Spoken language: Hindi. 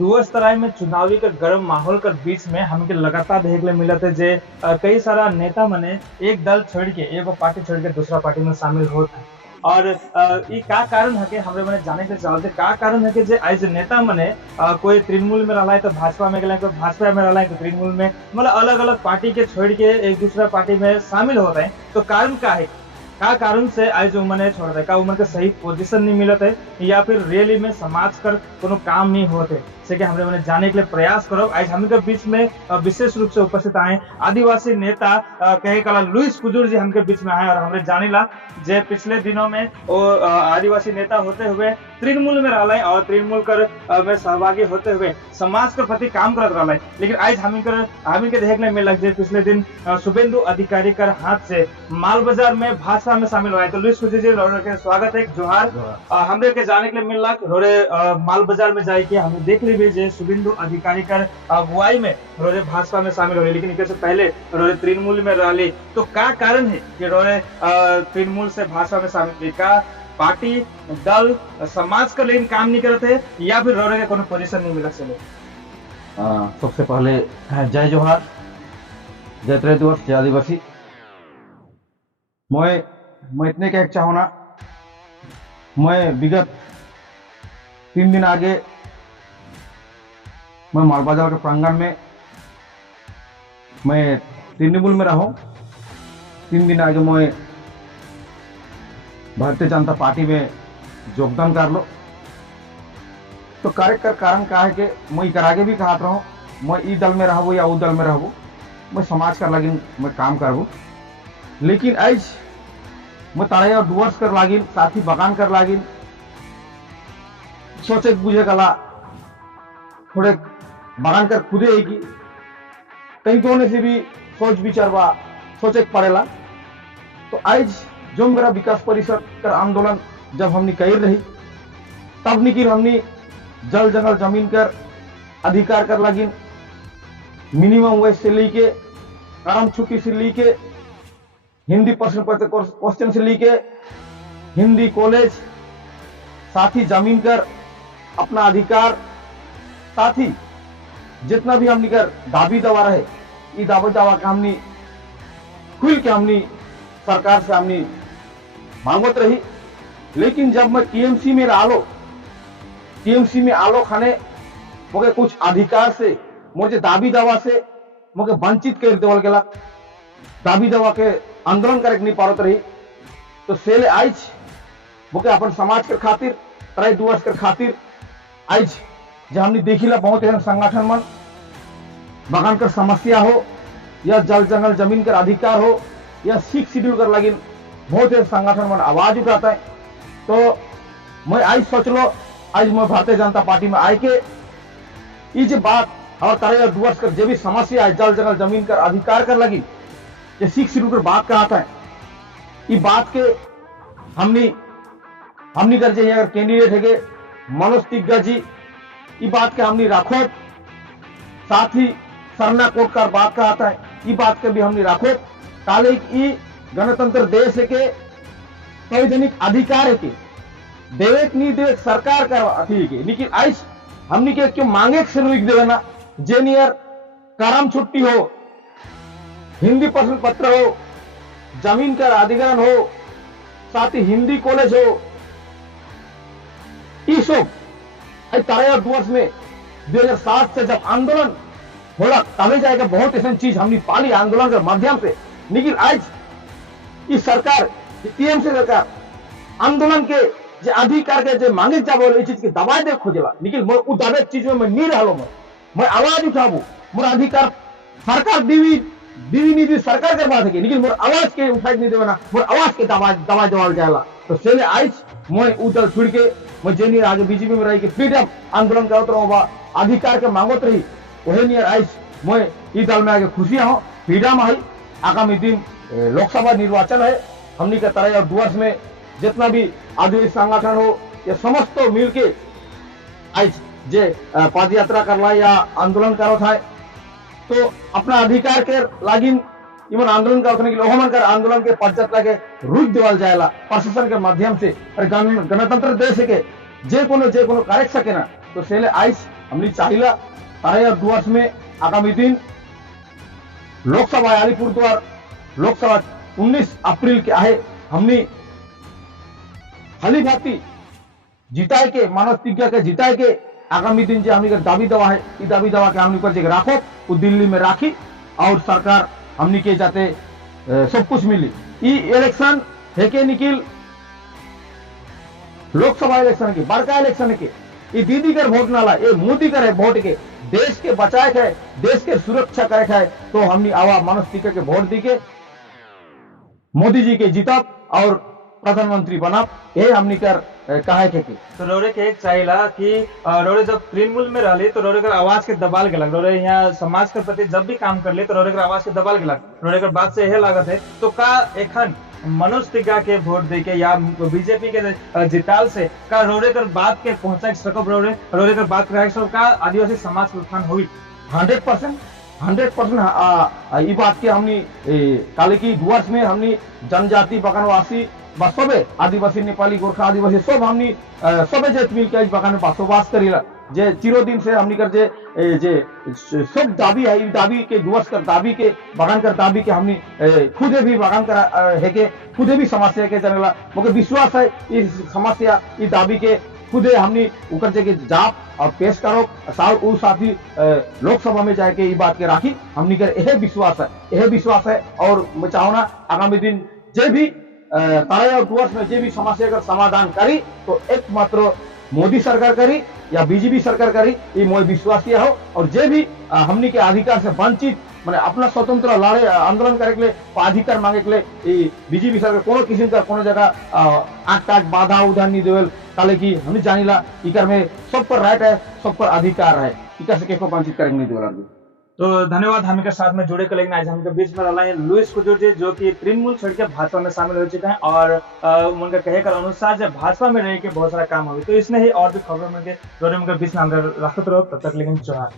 डुअर्स तराई में चुनावी के गर्म माहौल के बीच में हमके लगातार देखने मिला थे जे कई सारा नेता मने एक दल छोड़ के एगो पार्टी छोड़ के दूसरा पार्टी में शामिल होते हैं। और ई का कारण है कि हमरे मने जाने के चाहते का कारण है कि जे आज नेता मने कोई तृणमूल में रहा है तो भाजपा में गए, कोई भाजपा में रहा है तो तृणमूल में, मतलब अलग अलग पार्टी के छोड़ के एक दूसरा पार्टी में शामिल होते हैं। तो कारण का है, का कारण से आज उमन छोड़ रहे का उमन के सही पोजीशन नहीं मिलत है या फिर रैली में समाज कर कोनो काम नहीं होते से कि हमने मैंने जाने के लिए प्रयास करो। आज हम के बीच में विशेष रूप से उपस्थित आए आदिवासी नेता कहे कला लुइस कुजूर जी हमके बीच में आए और हमने जाने ला जे पिछले दिनों में वो आदिवासी नेता होते हुए तृणमूल में रहा है और तृणमूल कर में सहभागी होते हुए समाज के प्रति काम करत रहा है। लेकिन आज हम के देखने में लग जाए पिछले दिन शुभेंदु अधिकारी कर हाथ से माल बाजार में भाजपा में शामिल हुआ है। तो लुइस कुजूर जी के स्वागत है, जोहार। हमरे के जाने के लिए मिल लग रोरे माल बाजार में जाए के हमें देख ली जे शुभेंदु अधिकारी कर अगुवाई में रोरे भाजपा में शामिल हो रही, लेकिन इससे पहले रोरे तृणमूल में रही। तो क्या कारण है कि रोरे तृणमूल से भाजपा में शामिल का पार्टी दल समाज का लेकिन काम नहीं करते या फिर रोरे के कोनो पोजीशन नहीं मिला चले? सबसे पहले जय जोहार, जय त्रय दिवस, जय आदिवासी। मैं इतने कह चाहूँ ना, मैं विगत 3 दिन आगे मैं माल बाजार के प्रांगण में मैं तृणमूल में रहा। 3 दिन आगे मैं भारतीय जनता पार्टी में योगदान कर लो। तो कार्य कर कारण का है कि मैं इकर आगे भी कहता रहूँ, मैं ई दल में रहूँ या वो दल में रहूँ, मैं समाज कर लगी मैं काम करबू। लेकिन आज मैं तारे और डुअर्स कर लागिन, साथी बगान कर लागिन, सोचे बुझे कला थोड़े बगान कर खुदे है कि कहीं कोने से भी सोच विचारवा सोचे पड़ेला। तो आज जो मेरा विकास परिषद कर आंदोलन जब हमने कही रही तब निकिर हमने जल जंगल जमीन कर अधिकार कर लगी, मिनिमम वेज से लेके कर्म छुट्टी से लेके हिंदी प्रश्न पत्र क्वेश्चन से लेके हिंदी कॉलेज, साथ ही जमीन कर अपना अधिकार, साथ ही जितना भी हमने कर दाबी दवा रहे ये दावे दवा का हमने खुल के हमने सरकार से हमने मांगत रही। लेकिन जब मैं टीएमसी में आलो खाने मुझे कुछ अधिकार से मुझे दाबी दवा से मुझे वंचित कर देवल गया, दाबी दवा के आंदोलन करे नहीं पारत रही। तो सेले आज मुझे अपन समाज के खातिर तरह दुआस के खातिर आज जब हमने देखिला बहुत एहन संगठन मन बगान कर समस्या हो या जल जंगल जमीन कर अधिकार हो या सिख शेड्यूल कर लगी बहुत एहन संगठन मन आवाज उठाता है। तो मैं आज सोच लो आज मैं भारतीय जनता पार्टी में आए के ये जो बात और तरह दुआस कर जो भी समस्या है जल जंगल जमीन कर अधिकार कर लगी ये सिख शेड्यूल कर बात कहता है, ये बात के हमने कर जाइए अगर कैंडिडेट है मनोज तिग्गा जी ये बात के हमने राखो, साथ ही सरना कोट का बात कहता है ये बात के भी हमने राखो। काले की गणतंत्र देश है के संवैधानिक अधिकार है के देवेक नहीं देवेक सरकार का अथी के, लेकिन आज हमने के क्यों मांगे से रुक देवे ना जेनियर कर्म छुट्टी हो, हिंदी प्रश्न पत्र हो, जमीन का अधिग्रहण हो, साथ ही हिंदी कॉलेज हो, ये सब तारे और दुआस में 2007 से जब आंदोलन होला तभी जाएगा बहुत ऐसा चीज हमने पाली आंदोलन के माध्यम से। लेकिन आज इस सरकार टीएमसी सरकार आंदोलन के जो अधिकार के जो मांगे जा बोले चीज की दबाए दे खोजेला, लेकिन मैं उस दबे चीज में मैं नहीं रहा, मैं आवाज उठाबू मोर अधिकार सरकार दीवी नहीं दी सरकार कर बात है, लेकिन मोर आवाज के उठाई नहीं देना, मोर आवाज के दबा देवाल जाएला। तो चले आज मैं उदल छुड़ के मैं जेनी आगे बीजेपी में रही कि फ्रीडम आंदोलन करत रहो अधिकार के मांगत रही वही नियर आज मैं ई दल में आगे खुशियां हो फ्रीडम आई। आगामी दिन लोकसभा निर्वाचन है, हमनी के तरह और डुअर्स में जितना भी आदिवासी संगठन हो ये समस्त मिल के आज जे पद यात्रा करला या आंदोलन करो था तो अपना अधिकार के लागिन इवन आंदोलन करने के लिए ओहमन कर आंदोलन के पद यात्रा के रुक देवल जाएला प्रशासन के माध्यम से। और गणतंत्र देश के जे कोनो कार्य सके ना तो सेले आइस हमने चाहिला तारे दुआस में आगामी दिन लोकसभा अलीपुरद्वार लोकसभा 19 अप्रैल के आहे हमने खाली भाती जिताए के मानव प्रतिज्ञा के जिताए के आगामी दिन जो हमने दाबी दवा है ये दाबी दवा के हमने ऊपर जो राखो वो दिल्ली में राखी और सरकार हमने के जाते सब कुछ मिली ये इलेक्शन है के निकल लोकसभा इलेक्शन के बड़का इलेक्शन के ये दीदी कर वोट नाला ये मोदी करे वोट के देश के बचाए है देश के सुरक्षा करे है तो हमने आवा मानव प्रतिज्ञा के वोट दी के मोदी जी के जीतब और प्रधानमंत्री बनब ये हमने कर कहा है कि तो रोरे के एक चाहिला कि रोरे जब तृणमूल में रहली तो रोरे कर आवाज के दबाल गलक रोरे यहाँ समाज के प्रति जब भी काम कर ली तो रोरे कर आवाज के दबाल गलक रोरे कर बात से यह लागत है तो का एखन मनोज तिग्गा के वोट दे के या बीजेपी के जिताल से का रोरे कर बात के पहुंचा सकब रोरे कर बात करे सब का आदिवासी समाज के उत्थान हुई 100% ये बात के हमने काले की डुअर्स में हमने जनजाति बगानवासी सबे आदिवासी नेपाली गोरखा आदिवासी सब हमने सबे जेत मिल के बगान में बसोबास करीला जे चिरोदिन से हमने कर जे सब दाबी है दाबी के डुअर्स कर दाबी के बगान कर दाबी के हमने खुदे भी बगान कर है के खुदे भी समस्या के जनेला मुझे विश्वास है इस समस्या इस दाबी के खुदे हमने उकर जगह जाप और पेश करो साल उ साथी लोकसभा में जाके ये बात के राखी हमने कर यह विश्वास है और मैं चाहूँ ना आगामी दिन जे भी तारा और डुअर्स में जे भी समस्या का समाधान करी तो एकमात्र मोदी सरकार करी या बीजेपी सरकार करी ये मोर विश्वास किया हो और जे भी हमने के अधिकार से वंचित मैंने अपना स्वतंत्र लड़े आंदोलन करे के लिए अधिकार मांगे के लिए बीजेपी सरकार कोनो किस्म का कोनो जगह आग बाधा उधार नहीं देवल काले की हमने जानिला इकर में सब पर राइट है सब पर अधिकार है इकर से केको वंचित करेंगे नहीं देवल। तो धन्यवाद हमें के साथ में जुड़े के लेकिन आज हम के बीच में रहा है लुइस कुजूर जी जो कि तृणमूल छोड़ के भाजपा में शामिल हो चुके हैं और उनका कहे कर अनुसार जब भाजपा में रह के बहुत सारा काम हुई तो इसने ही और भी खबरों में के बीच में हम रखते रहो तब तक लेकिन जोहार।